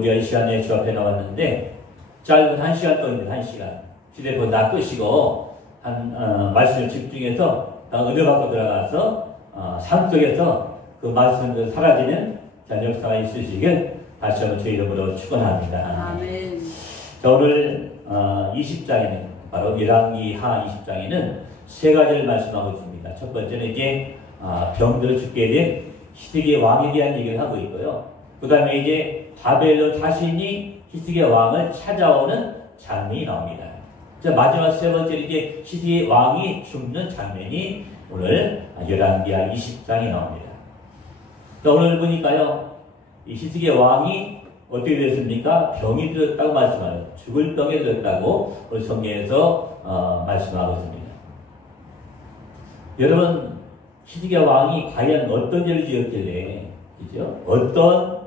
우리가 이 시간에 주 앞에 나왔는데 짧은 1시간 동안입니다. 1시간. 휴대폰 다 끄시고 말씀을 집중해서 은혜 받고 들어가서 삶 속에서 그 말씀을 사라지는 역사가 있으시길 다시 한번 제 이름으로 축원합니다. 아멘. 자, 오늘 20장에는 바로 열왕기하 20장에는 세 가지를 말씀하고 있습니다. 첫 번째는 이제 병들어 죽게 된 히스기야 왕에 대한 얘기를 하고 있고요. 그 다음에 이제 바벨론 자신이 히스기야 왕을 찾아오는 장면이 나옵니다. 자, 마지막 세 번째는 이제 히스기야 왕이 죽는 장면이 오늘 열왕기하 20장에 나옵니다. 자, 오늘 보니까요, 이 히스기야 왕이 어떻게 됐습니까? 병이 들었다고 말씀하요. 죽을 병에 들었다고 우리 성경에서 말씀하고 있습니다. 여러분, 히스기야 왕이 과연 어떤 죄를 지었길래, 그죠? 어떤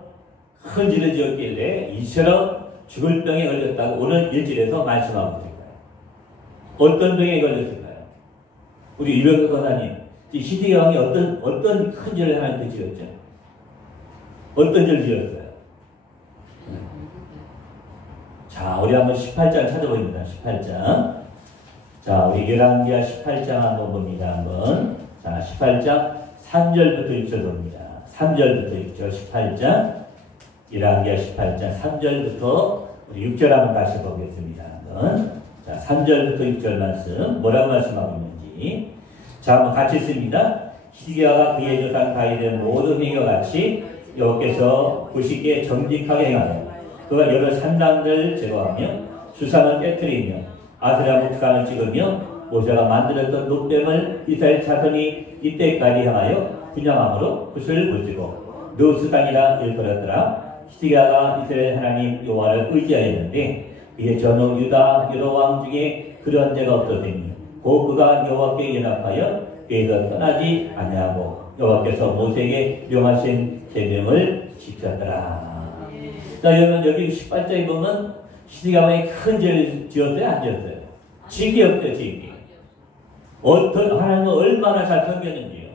큰 죄를 지었길래 이처럼 죽을 병에 걸렸다고 오늘 1절에서 말씀하고 있을까요? 어떤 병에 걸렸을까요? 우리 이병규 권사님, 히스기야 왕이 어떤 큰 죄를 하나님께 지었죠? 어떤 죄를 지었어요? 자, 우리 한번 18장 찾아봅니다. 18장. 자, 우리 열왕기하 18장 한번 봅니다. 한번. 자, 18장 3절부터 6절 봅니다. 3절부터 6절 18장. 열왕기하 18장 3절부터 우리 6절 한번 다시 보겠습니다. 한번. 자, 3절부터 6절 말씀. 뭐라고 말씀하고 있는지. 자, 한번 같이 읽습니다. 히스기야가 그의 조상 다윗의 모든 행위와 같이 여호와께서 보시기에 정직하게 행하여 그가 여러 산당들을 제거하며 수상을 깨뜨리며 아세라 목상을 찍으며 모세가 만들었던 놋뱀을 이스라엘 자손이 이때까지 향하여 분양함으로 굿을 붙이고 누수당이라 일컬었더라. 히스기야가 이스라엘 하나님 여호와를 의지하였는데 그의 전후 유다 여러 왕 중에 그런 자가 없었으니 곧 그가 여호와께 연합하여 그에서 떠나지 아니하고 여호와께서 모세에게 명하신 계명을 지켰더라. 자, 여러분 여기 18장에 보면 히스기야 왕이 큰 죄를 지었어요? 안 지었어요? 징계 없어요, 징계. 어떤 하나님은 얼마나 잘 섬겼는지요.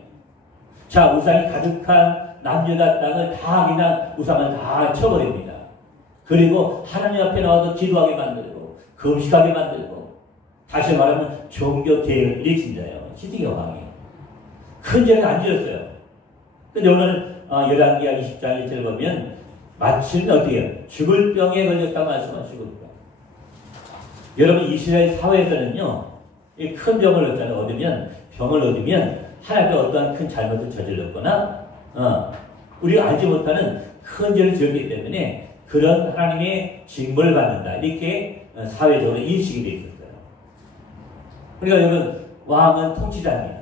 자, 우상이 가득한 남유다 땅을 다 그냥 우상을 다 쳐버립니다. 그리고 하나님 앞에 나와서 기도하게 만들고 금식하게 만들고 다시 말하면 종교 개혁을 일으킨 자예요. 히스기야 왕이. 큰 죄는 안 지었어요. 근데 오늘 열왕기하 20장 1절 보면 마침 어떻게 해요? 죽을 병에 걸렸다고 말씀하시고 죽을 병. 여러분 이스라엘 사회에서는요, 이 큰 병을 얻으면 하나님께 어떠한 큰 잘못을 저질렀거나 우리가 알지 못하는 큰 죄를 지었기 때문에 그런 하나님의 징벌을 받는다. 이렇게 사회적으로 인식이 되어 있었어요. 그러니까 여러분 왕은 통치자입니다.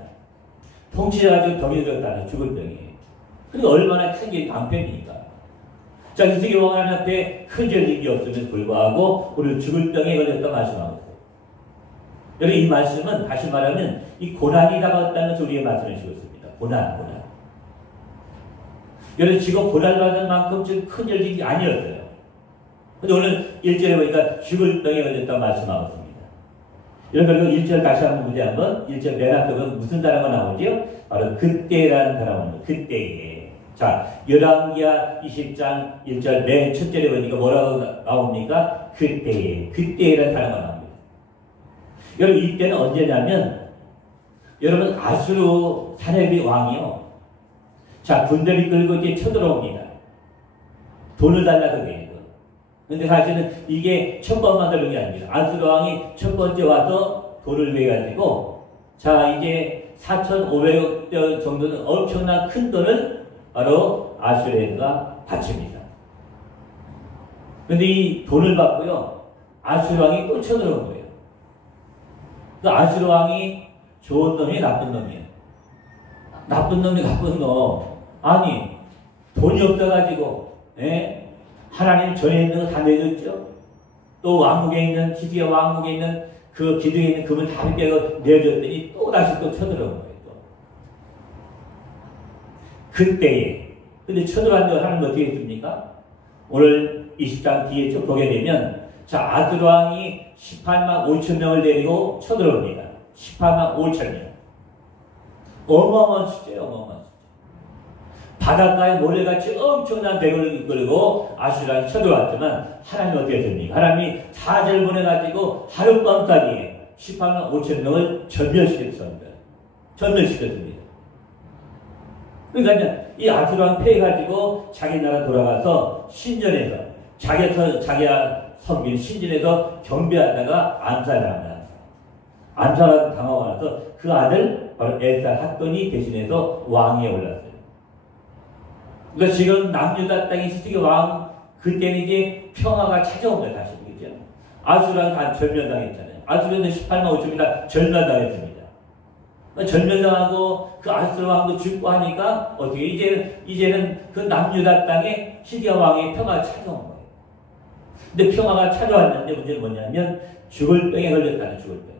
통치자가 지금 병이 들었다는 죽을 병이에요. 그러니까 얼마나 큰 게 방편입니까? 자, 히스기야 왕 하나님 앞에 큰 죄를 없음에도 불구하고 우리를 죽을 병에 걸렸다 말씀하고 있어요. 여러분 이 말씀은 다시 말하면 이 고난이 다가왔다는 것을 우리에게 말씀해 주고 있습니다. 고난. 여러분 지금 고난을 받는 만큼 지금 큰 일이 아니었어요. 근데 오늘 1절에 보니까 죽을 병에 걸렸다 말씀하고 있습니다. 여러분 그리고 1절 다시 한번 보자 한번. 1절 맨 앞에 보면 무슨 단어가 나오죠? 바로 그때라는 단어가 나옵니다. 그때에. 자, 열왕기하 20장 1절 맨 첫 절에 보니까 뭐라고 나옵니까? 그때라는 단어가 나옵니다. 여러분 이때는 언제냐면 여러분 아수르 사내비 왕이요. 자, 군대를 끌고 이제 쳐들어옵니다. 돈을 달라고 해요. 근데 사실은 이게 첫 번만 들은 게 아닙니다. 아수르 왕이 첫 번째 와서 돈을 내가지고 자, 이제 4,500억 정도는 엄청난 큰 돈을 바로 아수르가 바칩니다. 근데 이 돈을 받고요, 아수르 왕이 또 쳐들어온 거예요. 그 아수르 왕이 좋은 놈이 나쁜 놈이에요. 나쁜 놈이 나쁜 놈. 아니, 돈이 없어가지고, 하나님 전에 있는 거 다 내줬죠? 또 왕국에 있는, 히스기야 왕국에 있는 그 기둥에 있는 금을 다 빼고 내줬더니 또 다시 또 쳐들어온 거예요. 또. 그때에. 근데 쳐들어왔는데 하나님 어떻게 했습니까? 오늘 20장 뒤에 쭉 보게 되면, 자, 아수르 왕이 18만 5천 명을 데리고 쳐들어옵니다. 18만 5천 명. 어마어마한 숫자예요, 어마어마한 숫자. 바닷가에 모래같이 엄청난 배를 이끌고 아수르가 쳐들어왔지만 하나님이 어떻게 했습니까? 하나님이 사제를 보내가지고 하룻밤 사이에 18만 5천 명을 전멸시켰습니다. 그러니까 이 아수르가 패해가지고 자기 나라 돌아가서 신전에서 자기가 섬기는 신전에서 경배하다가 암살을 당하고 나서 그 아들 바로 엘살 핫돈이 대신해서 왕위에 올랐어요. 그러니까 지금 남유다 땅의 히스기야 왕 그때는 이제 평화가 찾아온 거예요. 다시 그죠? 아수르는 다 절멸당했잖아요. 아수르는 18만 5천이나 절멸당했습니다. 절멸당하고 그 아수르 왕도 죽고 하니까 어떻게 이제는 그 남유다 땅에 히스기야 왕의 평화가 찾아온 거예요. 근데 평화가 찾아왔는데 문제는 뭐냐면 죽을 병에 걸렸다는 죽을 병에.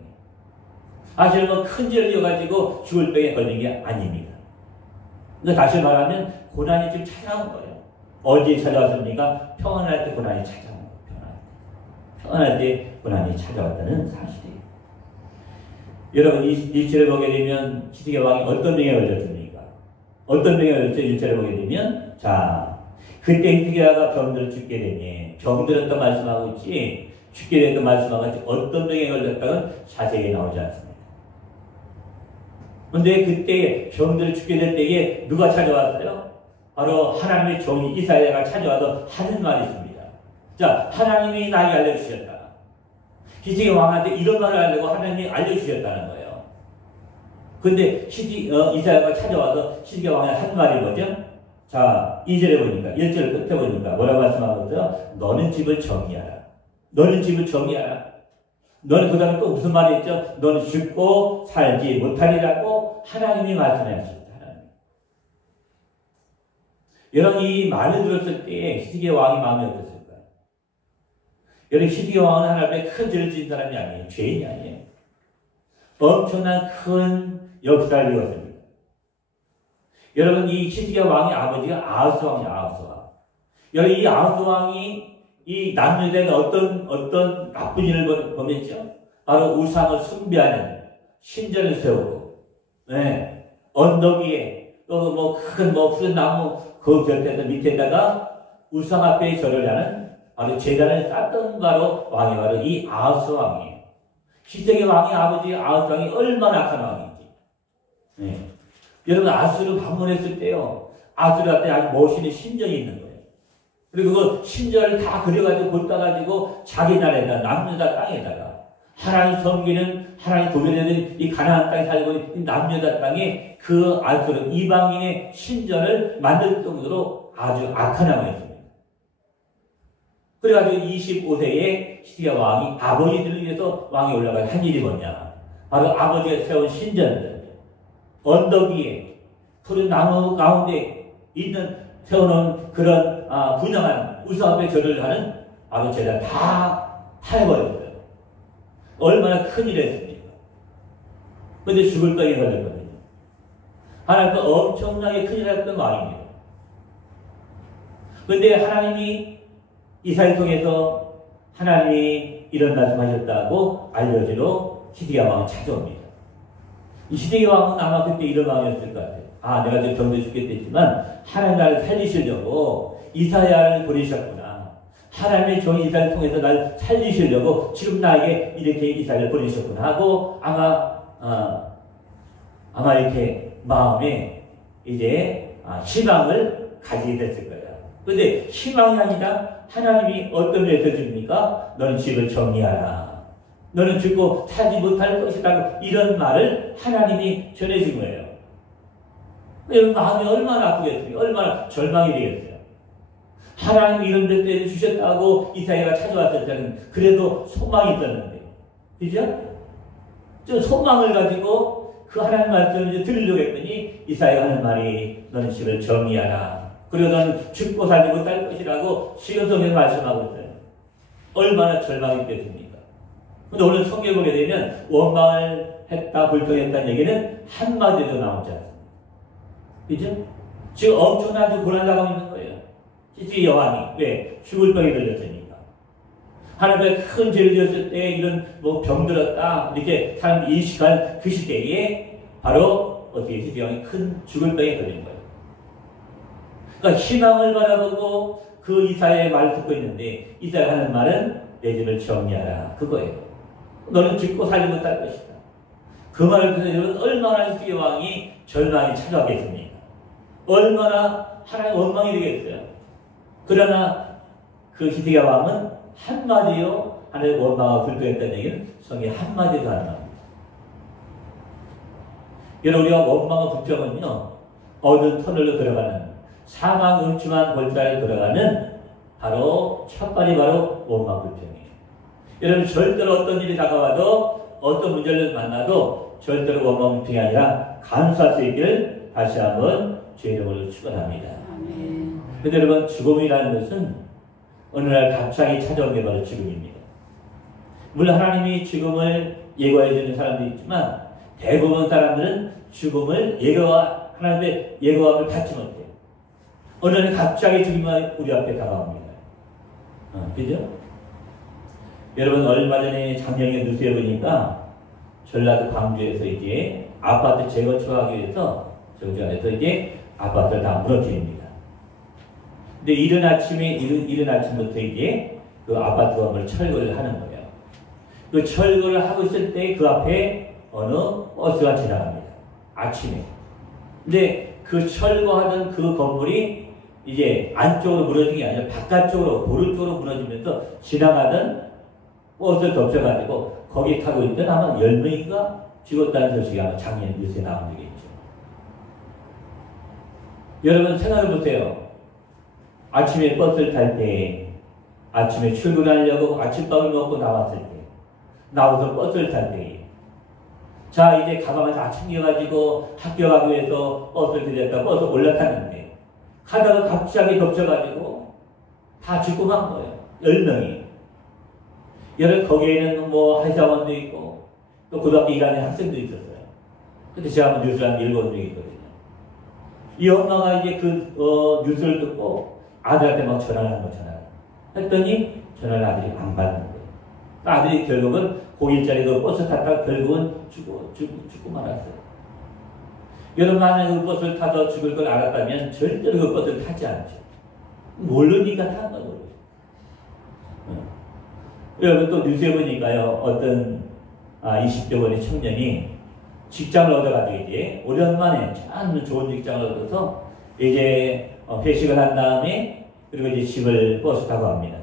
사실 큰 죄를 지어가지고 죽을 병에 걸린 게 아닙니다. 그러니까 다시 말하면 고난이 지금 찾아온 거예요. 어디에 찾아왔습니까? 평안할 때 고난이 찾아온 거예요. 평안할 때 고난이 찾아왔다는 사실이에요. 여러분 이 일체를 보게 되면 히스기야 왕이 어떤 병에 걸렸습니까? 어떤 병에 걸렸죠? 일체를 보게 되면 자 그때 히스기야가 병들어 죽게 되니 병들었다 말씀하고 있지 죽게 됐다 말씀하고 있지 어떤 병에 걸렸다는 자세히 나오지 않습니다. 그런데 그때 병들어 죽게 될 때에 누가 찾아왔어요? 바로 하나님의 종이 이사야가 찾아와서 하는 말이 있습니다. 자, 하나님이 나에게 알려주셨다. 히스기야 왕한테 이런 말을 하려고 하나님이 알려주셨다는 거예요. 그런데 이사야가 찾아와서 히스기야 왕한테 한 말이 뭐죠? 자, 2절에 보니까 1절 끝에 보니까 뭐라고 말씀하고 있어요? 너는 집을 정리하라. 너는 집을 정리하라. 너는 그 다음에 또 무슨 말이 있죠? 너는 죽고 살지 못하리라고 하나님이 말씀하셨습니다. 여러분 이 말을 들었을 때 히스기야 왕이 마음이 어땠을까요? 여러분 히스기야 왕은 하나님의 큰 죄를 지은 사람이 아니에요. 죄인이 아니에요. 엄청난 큰 역사를 이뤘습니다. 여러분 이 히스기야 왕의 아버지가 아하스 왕이에요. 아하스 왕. 여러분 이 아하스 왕이 이 남유다에 어떤 나쁜 일을 범했죠? 바로 우상을 숭배하는 신전을 세우고, 네, 언덕 위에 또 큰 푸른 나무 그 곁에서 밑에다가 우상 앞에 절을 하는 바로 제단을 쌓던 바로 왕이 바로 이 아하스 왕이에요. 히스기야 왕의 아버지 아하스 왕이 얼마나 악한 왕인지. 네. 여러분 아수르 방문했을 때요. 아수르 앞에 아주 멋있는 신전이 있는 거예요. 그리고 그 신전을 다 그려가지고 걷다가지고 자기 나라에다 남유다 땅에다가 하나님 섬기는 하나님 도전되는 이 가나안 땅에 살고 있는 남유다 땅에 그 아수르 이방인의 신전을 만들 정도로 아주 악한 왕이었습니다. 그래가지고 25세에 히스기야 왕이 아버지들을 위해서 왕에 올라간 한 일이 뭐냐? 바로 아버지가 세운 신전들 언덕 위에 푸른 나무 가운데 세워놓은 그런 분양한 우상 앞에 절을 하는 바로 제단 다 파해버렸어요. 얼마나 큰일 했습니까? 그런데 죽을 병에 걸렸거든요. 하나님은 엄청나게 큰일 했던 왕입니다. 그런데 하나님이 이사야를 통해서 하나님이 이런 말씀하셨다고 알려주러 히스기야 왕을 찾아옵니다. 이 히스기야 왕은 아마 그때 이런 마음이었을 것 같아요. 내가 지금 병들어 죽겠지만 하나님 나를 살리시려고 이사야를 보내셨구나. 하나님의 종 이사야를 통해서 나를 살리시려고 지금 나에게 이렇게 이사야를 보내셨구나 하고 아마 이렇게 마음에 이제 희망을 가지게 됐을 거예요. 그런데 희망이 아니라 하나님이 어떤 데서 줍니까? 너는 집을 정리하라. 너는 죽고 살지 못할 것이라고 이런 말을 하나님이 전해준 거예요. 여러분 마음이 얼마나 아프겠어요? 얼마나 절망이 되겠어요? 하나님이 이런 데서 주셨다고 이사야가 찾아왔을 때는 그래도 소망이 있었는데 그죠? 저 소망을 가지고 그 하나님 말씀을 들으려고 했더니 이사야가 하는 말이 너는 집을 정리하라. 그리고 너는 죽고 살지 못할 것이라고 시온성에서 말씀하고 있어요. 얼마나 절망이 있겠습니까? 근데 오늘 성경에 보게 되면 원망을 했다, 불평했다는 얘기는 한마디도 나오지 않습니다. 그죠? 지금 엄청나게 고난당하고 있는 거예요. 히스기야 왕이. 왜? 죽을 병에 걸렸으니까. 하나님의 큰 죄를 지었을 때 이런 병들었다 이렇게 사람들이 인식한 그 시대에 바로 어떻게 히스기야 왕이 큰 죽을 병에 걸린 거예요. 그러니까 희망을 바라보고 그 이사야의 말을 듣고 있는데 이사야가 하는 말은 내 집을 정리하라 그거예요. 너는 죽고 살지 못할 것이다. 그 말을 듣는 여러분 얼마나 히스기야 왕이 절망이 찾아왔겠습니까? 얼마나 하나님 원망이 되겠어요. 그러나 그 히스기야 왕은 한마디요 하나님 원망하고 불평했다는 얘기는 성경에 한마디도 안 나옵니다. 여러분 우리가 원망과 불평은요 어두운 터널로 들어가는 사망 음침한 골짜기에 들어가는 바로 첫발이 바로 원망 불평이에요. 여러분 절대로 어떤 일이 다가와도 어떤 문제를 만나도 절대로 원망 불평이 아니라 감수할 수 있기를 다시 한번 주의 이름으로 축원합니다. 그런데 여러분 죽음이라는 것은 어느 날 갑자기 찾아온 게 바로 죽음입니다. 물론 하나님이 죽음을 예고해 주는 사람도 있지만 대부분 사람들은 죽음을 하나님의 예고함을 받지 못해요. 어느 날 갑자기 죽음이 우리 앞에 다가옵니다. 그죠? 여러분 얼마 전에 작년에 뉴스에 보니까 전라도 광주에서 이제 아파트 재건축하기 위해서 이제 아파트를 다 무너뜨립니다. 근데 이른 아침부터 이제 그 아파트 건물을 철거를 하는 거예요. 그 철거를 하고 있을 때 그 앞에 어느 버스가 지나갑니다. 아침에. 근데 그 철거하던 그 건물이 이제 안쪽으로 무너진 게 아니라 바깥쪽으로 도로 쪽으로 무너지면서 지나가던 버스를 덮쳐가지고 거기 타고 있던 아마 10명인가 죽었다는 소식이 아마 작년 뉴스에 나온 적이 있죠. 여러분 생각해 보세요. 아침에 버스를 탈 때, 아침에 출근하려고 아침밥을 먹고 나왔을 때, 나와서 버스를 탈 때, 자 이제 가방을 다 챙겨가지고 학교 가기 위해서 버스를 들였다 버스 올라탔는데 가다가 갑자기 덮쳐가지고 다 죽고 만 거예요. 10명이. 여러분 거기에는 뭐 회사원도 있고 또 고등학교 1학년 학생도 있었어요. 근데 제가 한번 뉴스를 한 읽어본 적이 있거든요. 이 엄마가 이제 그 뉴스를 듣고 아들한테 막 전화를 한 거잖아요. 했더니 전화를 아들이 안 받는 거예요. 아들이 결국은 고1짜리 그 버스 탔다가 결국은 죽고 말았어요. 여러분 만약에 그 버스를 타서 죽을 걸 알았다면 절대로 그 버스를 타지 않죠. 모르니까 탄 거예요. 여러분 또 뉴스에 보니까요 어떤 20대 번의 청년이 직장을 얻어가지고 이제 오랜만에 참 좋은 직장을 얻어서 이제 회식을 한 다음에 그리고 이제 집을 버스 타고 갑니다.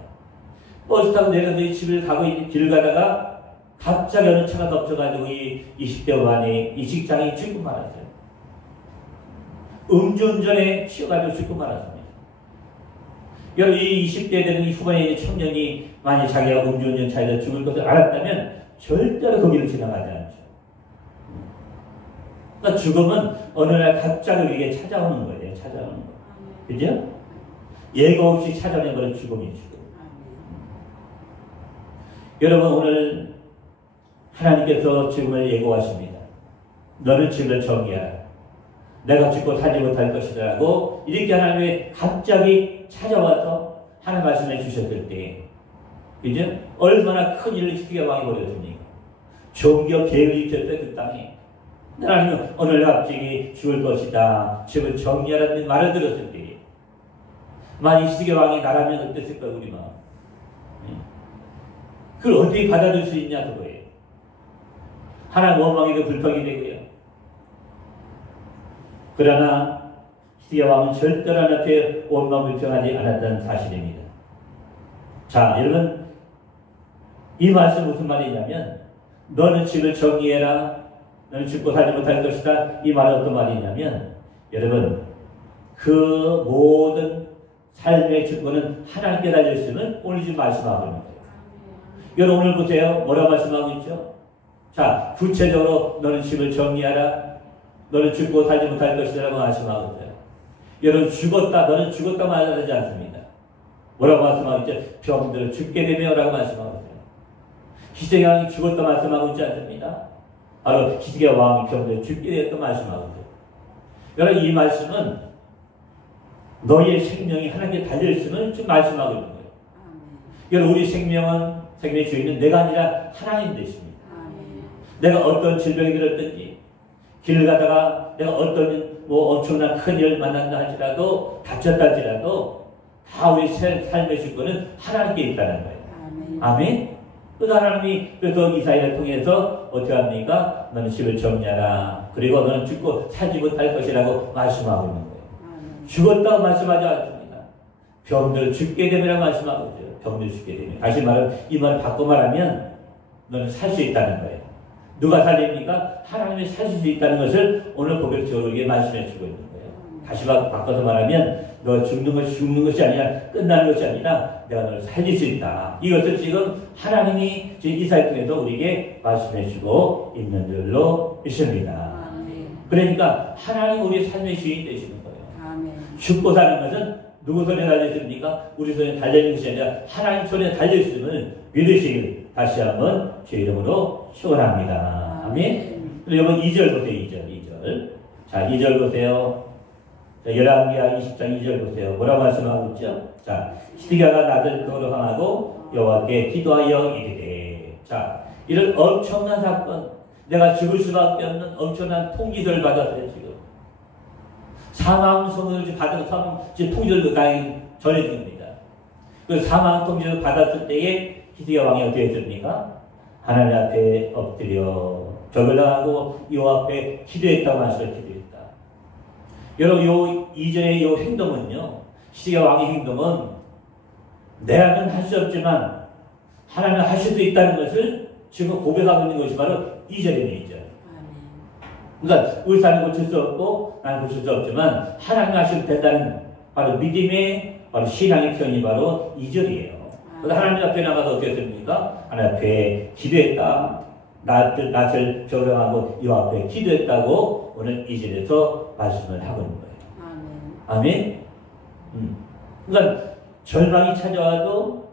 버스 타고 내려서 집을 가고 길을 가다가 갑자기 어느 차가 덮쳐가지고 이 20대 후반에 이 직장이 죽고 말았어요. 음주운전에 치여가지고 죽고 말았습니다. 여러분 이 20대 되는 이 후반에 있는 청년이 만약 자기가 음주운전 차에서 죽을 것을 알았다면 절대로 거기를 지나가지 않죠. 그러니까 죽음은 어느 날 갑자기 우리에게 찾아오는 거예요. 찾아오는 거. 그죠? 예고 없이 찾아오는 것은 죽음이 죽음. 여러분 오늘 하나님께서 죽음을 예고하십니다. 너는 집을 정리하라. 내가 죽고 살지 못할 것이라고 이렇게 하나님이 갑자기 찾아와서 하나님 말씀해 주셨을 때 그죠? 얼마나 큰 일을 히스기야 왕이 벌였습니까? 종교 계획을 익혔던 그 땅에 하나님은 오늘 갑자기 죽을 것이다. 집을 정리하라는 말을 들었을 때 만약 히스기야 왕이 나라면 어땠을까 우리 마음. 그걸 어떻게 받아들일 수 있냐 그거예요. 하나님 원망이고 불평이 되고요. 그러나 히스기야 왕은 절대로 하나님께 원망 불평하지 않았다는 사실입니다. 자 여러분 이 말씀 무슨 말이냐면 너는 집을 정리해라. 너는 죽고 살지 못할 것이다. 이 말은 어떤 말이냐면 여러분 그 모든 삶의 주권은 하나님께 달려있음을 오늘 지금 말씀하고 있는 거예요. 여러분 오늘 보세요. 뭐라고 말씀하고 있죠? 자 구체적으로 너는 집을 정리하라. 너는 죽고 살지 못할 것이다 라고 말씀하고 있어요. 여러분 죽었다. 너는 죽었다 말하지 않습니다. 뭐라고 말씀하고 있죠? 병들어 죽게 되며 라고 말씀하고 있어요. 히스기야 왕이 죽었다 말씀하고 있지 않습니다. 바로 히스기야 왕이 병들어 죽게 되었다 말씀하고 있어요. 여러분 이 말씀은 너희의 생명이 하나님께 달려있음을 지금 말씀하고 있는 거예요. 여러분 우리 생명은 생명의 주인은 내가 아니라 하나님 되십니다. 내가 어떤 질병이 들었든지 길을 가다가 내가 어떤 뭐 엄청난 큰 일을 만난다 할지라도 다쳤다 할지라도 다 우리 삶의 주권은 하나님께 있다는 거예요. 아멘. 그 하나님이 그래서 이사야를 통해서 어떻게 합니까? 너는 집을 정리하라. 그리고 너는 죽고 살지 못할 것이라고 말씀하고 있는 거예요. 죽었다고 말씀하지 않습니다. 병들 죽게 되면 말씀하고 있어요. 병들 죽게 되면. 다시 말하면 이 말을 바꿔 말하면 너는 살 수 있다는 거예요. 누가 살립니까? 하나님이 살릴 수 있다는 것을 오늘 고백적으로 우리에게 말씀해 주고 있는 거예요. 다시 바꿔서 말하면 너 죽는 것이 아니라 끝나는 것이 아니라 내가 너를 살릴 수 있다. 이것을 지금 하나님이 지금 이사야를 통해서 우리에게 말씀해 주고 있는 줄로 믿습니다. 그러니까 하나님 우리의 삶의 주인 되시는 거예요. 죽고 사는 것은 누구 손에 달려있습니까? 우리 손에 달려있는 것이 아니라 하나님 손에 달려있음을 믿으시길 다시 한번 주 이름으로 축원합니다. 아멘. 여러분 2절 보세요. 2절. 자, 2절 보세요. 자, 열왕기하 20장 2절 보세요. 뭐라고 말씀하고 있죠? 자, 히스기야가 나를 거룩하고 여호와께 기도하여 이르되. 자, 이런 엄청난 사건, 내가 죽을 수밖에 없는 엄청난 통지서를 받았어요. 지금 사망 선언을 받은 통지서를 나에게 전해줍니다. 그 사망 통지서를 받았을 때에 히스기야 왕이 어떻게 했습니까? 하나님 앞에 엎드려 절을 하고 여호와 앞에 기도했다고 하시죠. 기도했다. 여러분 요 이전의 요 행동은요, 히스기야 왕의 행동은 내가는 할 수 없지만 하나님은 하실 수 있다는 것을 지금 고백하고 있는 것이 바로 2절이네. 2절. 그러니까 우리 삶을 고칠 수 없고 나는 고칠 수 없지만 하나님 하시면 된다는 바로 믿음의 바로 신앙의 표현이 바로 2절이에요. 그래서 하나님 앞에 나가서 어떻게 했습니까? 하나님 앞에 기도했다. 낯을 조롱하고 이 앞에 기도했다고 오늘 2절에서 말씀을 하고 있는 거예요. 아멘. 그러니까 절망이 찾아와도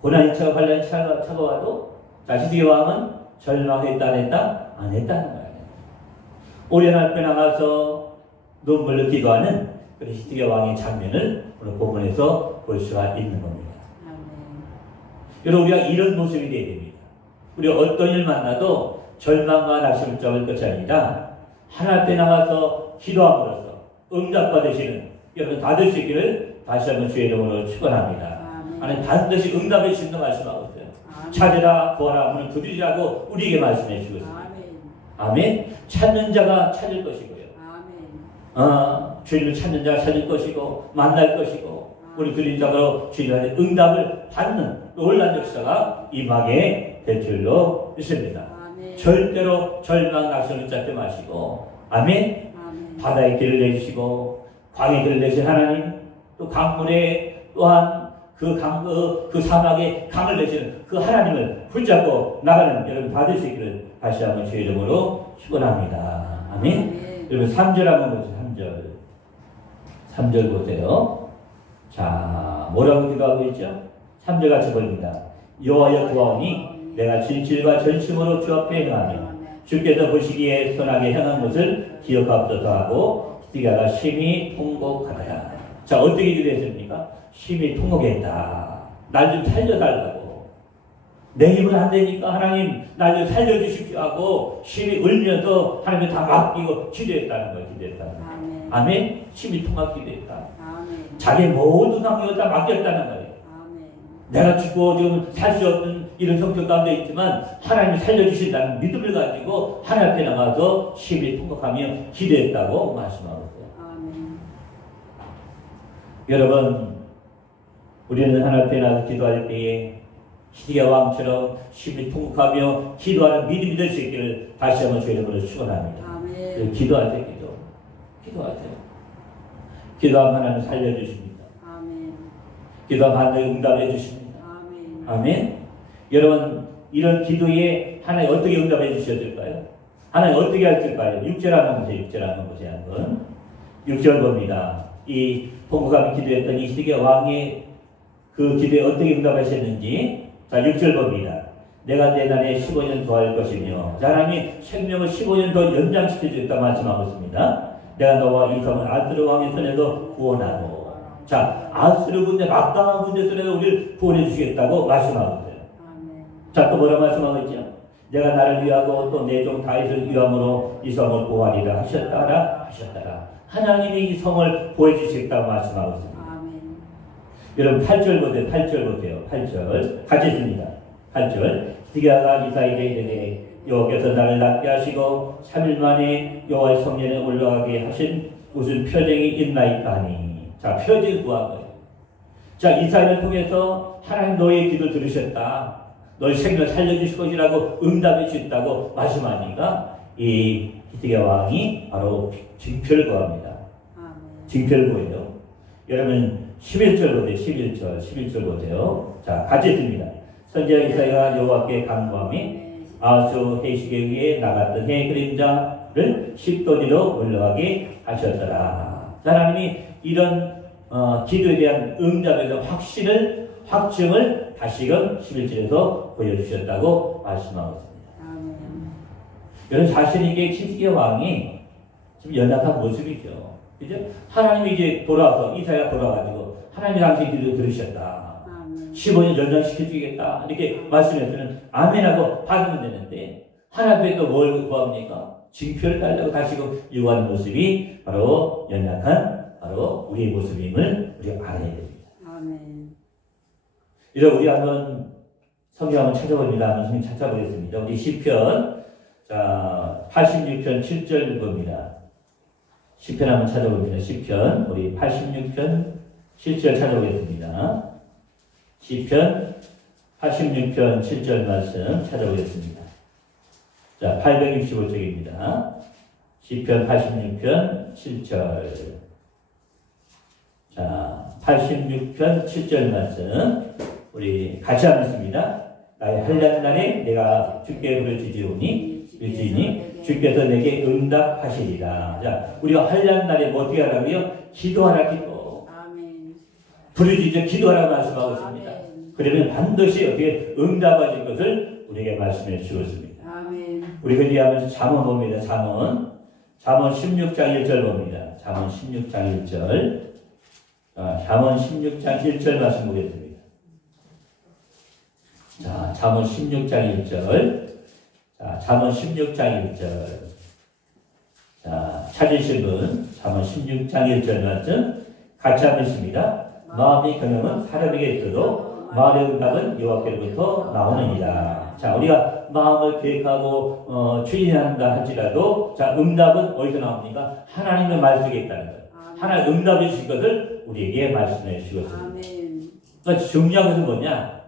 고난이 환란이 찾아와도 히스기야 왕은 절망했다 안 했다? 안 했다는 거예요. 우리 하나님 앞에 나가서 눈물로 기도하는 그 히스기야 왕의 장면을 오늘 본문에서 볼 수가 있는 겁니다. 여러분 우리가 이런 모습이 되어야 됩니다. 우리가 어떤 일 만나도 절망과 낙심을 잡을 것이 아니라 하나님 앞에 나가서 기도함으로써 응답받으시는 여러분 다 될 수 있기를 다시 한번 주의 이름으로 축원합니다. 하나님 반드시 응답해 주신다 말씀하고 있어요. 찾으라 구하라 문을 두드리라고 우리에게 말씀해 주고 있습니다. 아멘. 찾는 자가 찾을 것이고요. 주님을 찾는 자가 찾을 것이고 만날 것이고 우리 드린 자로 주님의 응답을 받는 놀라운 역사가 임하게 될 줄로 믿습니다. 절대로 절망 낙심을 잡지 마시고 아멘. 바다의 길을 내주시고 광의 길을 내신 하나님, 또 강물에 또한 그 사막에 강을 내시는 그 하나님을 붙잡고 나가는 여러분 받을 수 있기를 다시 한번 주의 이름으로 축원합니다. 아멘. 여러분 3절 한번 보세요. 3절 보세요. 자, 뭐라고 기도하고 있죠? 3절 같이 보입니다. 여호와여 구하오니 내가 진실과 절충으로 주 앞에 행하며 주께서 보시기에 선하게 행한 것을 기억하옵소서 하고 히스기야가 심히 통곡하더라. 자, 어떻게 기도했습니까? 심히 통곡했다. 날 좀 살려달라고. 내 힘은 안 되니까 하나님 날 좀 살려주십시오 하고 심히 울면서 하나님을 다 맡기고 기도했다는 거예요. 기도했다는 거예요. 아멘. 심히 통곡 기도했다. 아멘. 자기 모든 상황을 다 맡겼다는 거예요. 아멘. 내가 죽고 지금 살 수 없는 이런 성격 가운데 있지만 하나님이 살려주신다는 믿음을 가지고 하나님 앞에 나가서 심히 통곡하며 기도했다고 말씀하고 있어요. 아멘. 여러분 우리는 하나님 앞에 나가서 기도할 때에 히스기야 왕처럼 심히 통곡하며 기도하는 믿음이 될 수 있기를 다시 한번 주의 이름으로 축원합니다. 아멘. 기도하세요. 기도하세요. 기도하면 하나님 살려주십니다. 아멘. 기도하면 하나님 응답해 주십니다. 아멘. 아멘. 여러분 이런 기도에 하나님 어떻게 응답해 주셔줄까요? 하나님 어떻게 하실까요? 6절 한번 보세요. 6절 한번 보세요. 한번 6절 봅니다. 이 통곡하며 기도했던 이 히스기야 왕의 그 기도에 어떻게 응답하셨는지 자 6절 봅니다. 내가 내 날에 15년 더 할 것이며 하나님이 생명을 15년 더 연장시켜주겠다 말씀하고 있습니다. 내가 너와 이 성을 아스르 왕의 손에서 구원하고 자 아스르 군대 막강한 군대 손에서 우리를 구원해 주시겠다고 말씀하고 있어요. 자 또 뭐라고 말씀하고 있죠? 내가 나를 위하고 또 내 종 다윗을 위함으로 이 성을 보호하리라 하셨다라. 하나님이 이 성을 보여주시겠다고 말씀하고 있습니다. 여러분 8절 보세요. 8절 보세요. 8절 같이 있습니다. 8절 히스기야가 이사야에게 이르되 여호와께서 나를 낫게 하시고 3일 만에 여호와의 성전에 올라가게 하신 무슨 표징이 있나이까 하니. 자, 표징을 구한 거예요. 자, 이사야를 통해서 하나님 너의 기도 들으셨다. 너의 생명을 살려주실 것이라고 응답해 주셨다고 말씀하니까 이 히스기야 왕이 바로 징표를 구합니다. 징표를 구해요. 여러분 11절 보세요. 11절 보세요. 자, 같이 읽습니다. 선지자 이사야가 여호와께 간구하며 아하수 해시계 위에 나갔던 해 그림자를 10도 뒤로 올라가게 하셨더라. 하나님이 이런 기도에 대한 응답에 대한 확증을 다시금 11절에서 보여주셨다고 말씀하고 있습니다. 여러분 사실 이게 히스기야 왕이 좀 연약한 모습이죠. 그죠? 하나님이 이제 돌아와서 이사야가 돌아가지고 하나님이 당신 기도 들으셨다. 15년 연장시켜주겠다. 이렇게 말씀해서는 아멘하고 받으면 되는데 하나님께 또 뭘 구합니까? 징표를 달라고 다시금 요구하는 모습이 바로 연약한 바로 우리의 모습임을 우리가 알아야 됩니다. 아멘. 이제 우리 한번 성경 한번 찾아봅니다. 한번 성경 찾아보겠습니다. 우리 시편 자 86편 7절 봅니다. 시편 한번 찾아봅니다. 시편 우리 86편 7절 찾아보겠습니다. 시편 86편 7절 말씀 찾아보겠습니다. 자 865쪽입니다. 시편 86편 7절 자 86편 7절 말씀 우리 같이 한번 읽습니다. 나의 한량 날에 내가 주께 부르짖으오니 주께서 내게 응답하시리라. 자, 우리가 한량 날에 뭐 어떻게 하라고요? 기도하라 기도. 부르짖어 기도하라 말씀하고 있습니다. 그러면 반드시 어떻게 응답하실 것을 우리에게 말씀해 주었습니다. 우리 그리하면서 잠언 봅니다. 잠언 16장 1절 봅니다. 잠언 16장 1절 잠언 16장 1절 말씀 보겠습니다. 자, 잠언 16장 1절. 자, 잠언 16장 1절. 자, 찾으신 분, 잠언 16장 1절 말씀 같이 한번 읽습니다. 마음의 경영은 사람에게 있어도 마음의 응답은 여호와께로부터 나오느니라. 자, 우리가 마음을 계획하고 추진한다 할지라도 자, 응답은 어디서 나옵니까? 하나님의 말 속에 있다는 거예요. 하나님 응답해 주실 것을 우리에게 말씀해 주셨습니다. 그러니까 중요한 것은 뭐냐?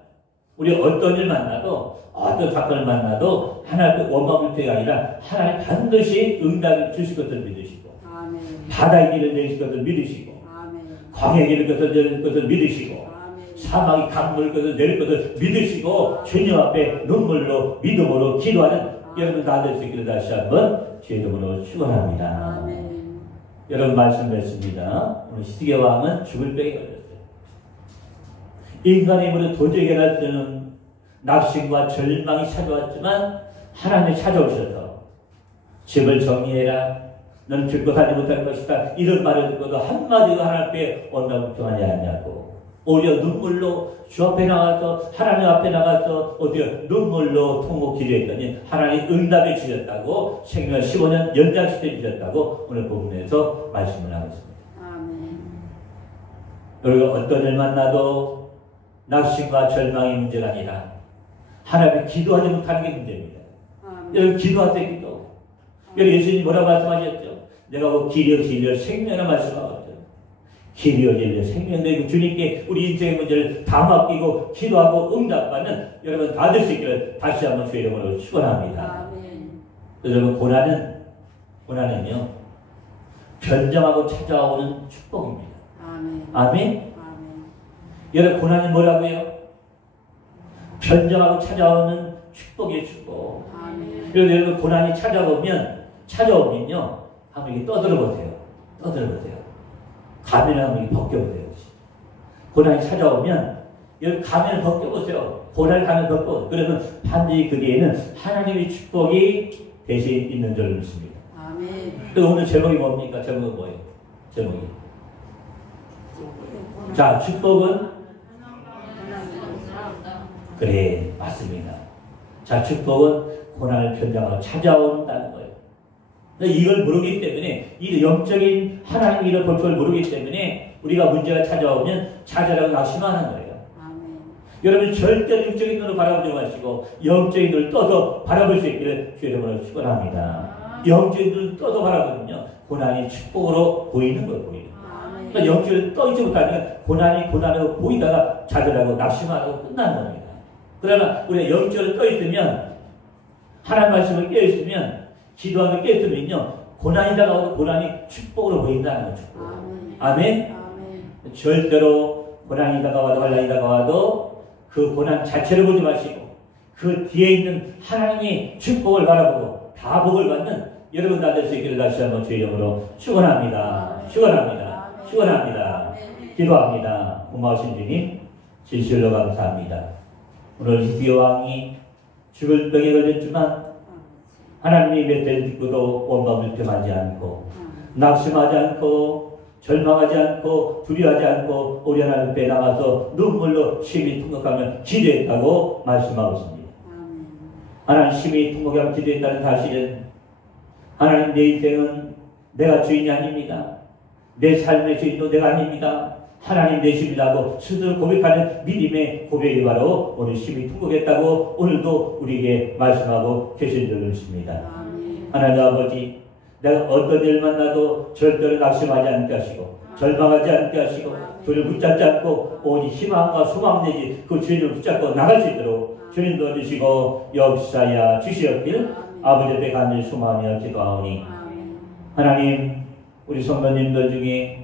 우리 어떤 일 만나도 어떤 사건을 만나도 하나님의 원망불평이 아니라 하나님 반드시 응답을 주실 것을 믿으시고 바다의 길을 내실 것을 믿으시고 광야의 길을 내릴 것을 믿으시고 사막의 강물 것을 내릴 것을 믿으시고 주님 앞에 눈물로 믿음으로 기도하는 여러분 다 될 수 있기를 다시 한번 주의 이름으로 축원합니다. 여러분 말씀 뵙습니다. 오늘 히스기야 왕은 죽을 병에 걸렸어요. 인간의 힘으로 도저히 해결할 수 없는 낙심과 절망이 찾아왔지만 하나님이 찾아오셔서 집을 정리해라. 너는 죽고 살지 못할 것이다. 이런 말을 듣고도 한마디도 하나님 앞에 원망불평하지 않냐고. 오히려 눈물로 주 앞에 나가서 하나님 앞에 나가서 어디요 눈물로 통곡 기도했더니 하나님 응답해 주셨다고 생명 15년 연장시켜 주셨다고 오늘 본문에서 말씀을 하고 있습니다. 여러분 어떤 일 만나도 낙심과 절망이 문제가 아니라 하나님의 기도하지 못하는 게 문제입니다. 여러분 기도하세요. 기도. 여러분 예수님이 뭐라고 말씀하셨죠? 내가 그 길이요 진리요 생명을 말씀하거든요. 길이요 진리요 생명 내고 주님께 우리 인생의 문제를 다 맡기고 기도하고 응답받는 여러분 다 될 수 있기를 다시 한번 주의 이름으로 축원합니다. 여러분 고난은요 변정하고 찾아오는 축복입니다. 아멘. 여러분 고난이 뭐라고요? 변정하고 찾아오는 축복의 축복. 그래서 여러분 고난이 찾아오면요 한번 이렇게 떠들어보세요. 가면을 한번 벗겨보세요. 고난이 찾아오면 여러분 가면을 벗겨보세요. 고난을 가면 벗고 그러면 반드시 그 뒤에는 하나님의 축복이 대신 있는 줄 믿습니다. 그래서 오늘 제목이 뭡니까? 제목은 뭐예요? 제목이 자 축복은 그래 맞습니다. 자, 축복은 고난을 편장하고 찾아온다는 거예요. 이걸 모르기 때문에, 이 영적인 하나님의 이런 법칙을 모르기 때문에 우리가 문제가 찾아오면 좌절하고 낙심하는 거예요. 아멘. 여러분 절대 영적인 눈으로 바라보지 마시고 영적인 눈을 떠서 바라볼 수 있기를 주의 이름으로 축원합니다. 영적인 눈을 떠서 바라보면요, 고난이 축복으로 보이는 거예요. 보이는. 그러니까 영적으로 떠있지 못하면 고난이 고난으로 보이다가 좌절하고 낙심하고 끝나는 겁니다. 그러나 우리가 영적으로 떠있으면, 하나님 말씀을 깨어있으면, 기도하며 깨어있으면요, 고난이 다가와도 고난이 축복으로 보인다는 거죠. 아멘? 절대로 고난이 다가와도 환난이 다가와도 그 고난 자체를 보지 마시고 그 뒤에 있는 하나님의 축복을 바라보고 다 복을 받는 여러분 다 될 수 있기를 다시 한번 주의 이름으로 축원합니다. 축원합니다. 축원합니다. 기도합니다. 고마우신 주님, 진실로 감사합니다. 오늘 히스기야 왕이 죽을 병에 걸렸지만 하나님의 멧돼를 듣고도 온마음을 불평하지 않고 낙심하지 않고 절망하지 않고 두려워하지 않고 우리 하나님 앞에 나가서 눈물로 심히 통곡하며 기도했다고 말씀하고 있습니다. 하나님 심히 통곡하며 기도했다는 사실은 하나님 내 인생은 내가 주인이 아닙니다. 내 삶의 주인도 내가 아닙니다. 하나님 되십니다고 스스로 고백하는 믿음의 고백이 바로 오늘 심히 통곡했다고 오늘도 우리에게 말씀하고 계신 줄 믿습니다. 하나님 아버지, 내가 어떤 일 만나도 절대로 낙심하지 않게 하시고 절망하지 않게 하시고 주를 붙잡지 않고 오직 희망과 소망 내지 그 주님을 붙잡고 나갈 수 있도록 주님 도와주시고 역사야 주시옵길 아버지 앞에 간절히 소망하며 기도하오니, 하나님 우리 성도님들 중에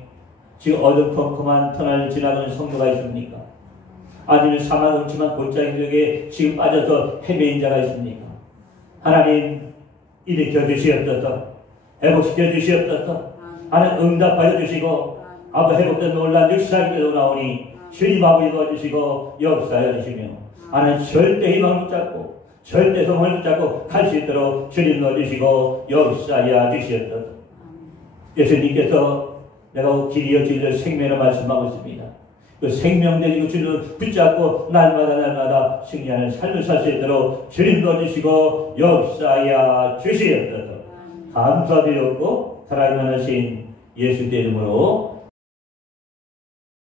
지금 어두컴컴한 터널을 지나가는 성도가 있습니까? 아니면 사망 음침한 골짜기 속에 지금 빠져서 헤매인 자가 있습니까? 하나님 일으켜 주시옵소서. 회복시켜 주시옵소서. 하나님 응답하여 주시고 아버지 회복된 놀란 역사에도 나오니 주님 아버지 도와주시고 역사하여 주시며 하나님 절대 희망을 붙잡고 절대 소망을 붙잡고 갈 수 있도록 주님 넣어주시고 역사하여 주시옵소서. 예수님께서 내가 길이여 진리여 생명을 말씀하고 있습니다. 그 생명되고 주님을 붙잡고 날마다 승리하는 삶을 살 수 있도록 주님 도와주시고 역사하여 주시옵소서. 감사드렸고 살아있는 하신 예수의 이름으로